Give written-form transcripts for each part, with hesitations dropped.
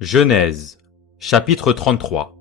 Genèse, chapitre 33.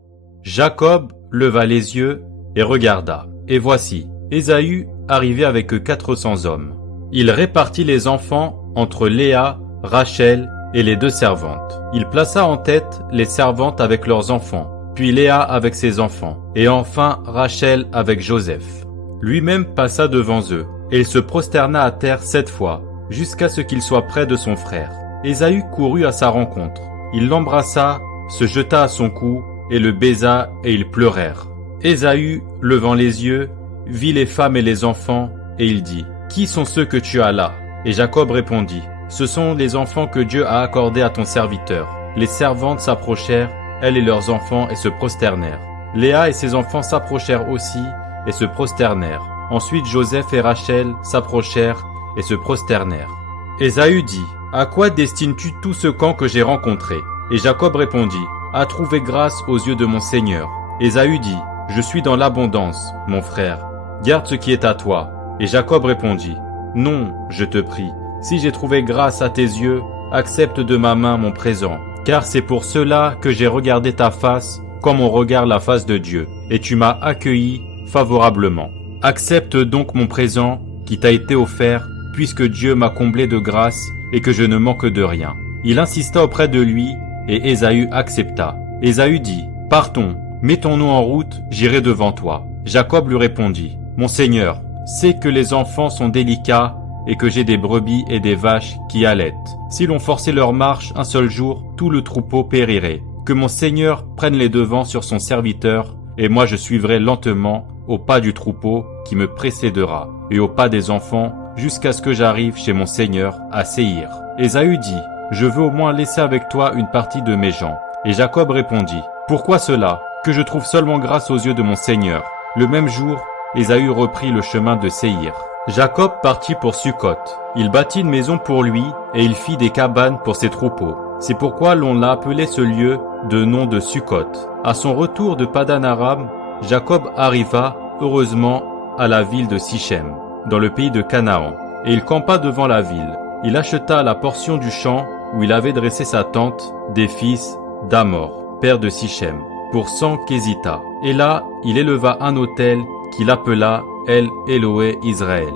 Jacob leva les yeux et regarda, et voici, Ésaü arrivait avec 400 hommes. Il répartit les enfants entre Léa, Rachel et les 2 servantes. Il plaça en tête les servantes avec leurs enfants, puis Léa avec ses enfants, et enfin Rachel avec Joseph. Lui-même passa devant eux, et il se prosterna à terre 7 fois, jusqu'à ce qu'il soit près de son frère. Ésaü courut à sa rencontre. Il l'embrassa, se jeta à son cou, et le baisa, et ils pleurèrent. Ésaü, levant les yeux, vit les femmes et les enfants, et il dit, « Qui sont ceux que tu as là ?» Et Jacob répondit, « Ce sont les enfants que Dieu a accordés à ton serviteur. » Les servantes s'approchèrent, elles et leurs enfants, et se prosternèrent. Léa et ses enfants s'approchèrent aussi, et se prosternèrent. Ensuite Joseph et Rachel s'approchèrent, et se prosternèrent. Ésaü dit, « À quoi destines-tu tout ce camp que j'ai rencontré ?» Et Jacob répondit, « À trouver grâce aux yeux de mon Seigneur. » Ésaü dit, « Je suis dans l'abondance, mon frère. Garde ce qui est à toi. » Et Jacob répondit, « Non, je te prie. Si j'ai trouvé grâce à tes yeux, accepte de ma main mon présent. Car c'est pour cela que j'ai regardé ta face comme on regarde la face de Dieu, et tu m'as accueilli favorablement. Accepte donc mon présent qui t'a été offert, puisque Dieu m'a comblé de grâce et que je ne manque de rien. » Il insista auprès de lui, et Ésaü accepta. Ésaü dit, « Partons, mettons-nous en route, j'irai devant toi. » Jacob lui répondit, « Mon Seigneur, sais que les enfants sont délicats et que j'ai des brebis et des vaches qui allaitent. Si l'on forçait leur marche un seul jour, tout le troupeau périrait. Que mon Seigneur prenne les devants sur son serviteur, et moi je suivrai lentement au pas du troupeau qui me précédera, et au pas des enfants, jusqu'à ce que j'arrive chez mon Seigneur à Séhir. » Ésaü dit, « Je veux au moins laisser avec toi une partie de mes gens. » Et Jacob répondit, « Pourquoi cela? Que je trouve seulement grâce aux yeux de mon Seigneur. » Le même jour, Ésaü reprit le chemin de Séhir. Jacob partit pour Sukkot. Il bâtit une maison pour lui, et il fit des cabanes pour ses troupeaux. C'est pourquoi l'on l'a appelé ce lieu de nom de Sukkot. À son retour de Padan-Aram, Jacob arriva, heureusement, à la ville de Sichem, dans le pays de Canaan, et il campa devant la ville. Il acheta la portion du champ où il avait dressé sa tente des fils d'Hamor, père de Sichem, pour 100 késitas. Et là, il éleva un autel qu'il appela El Elohe Israël.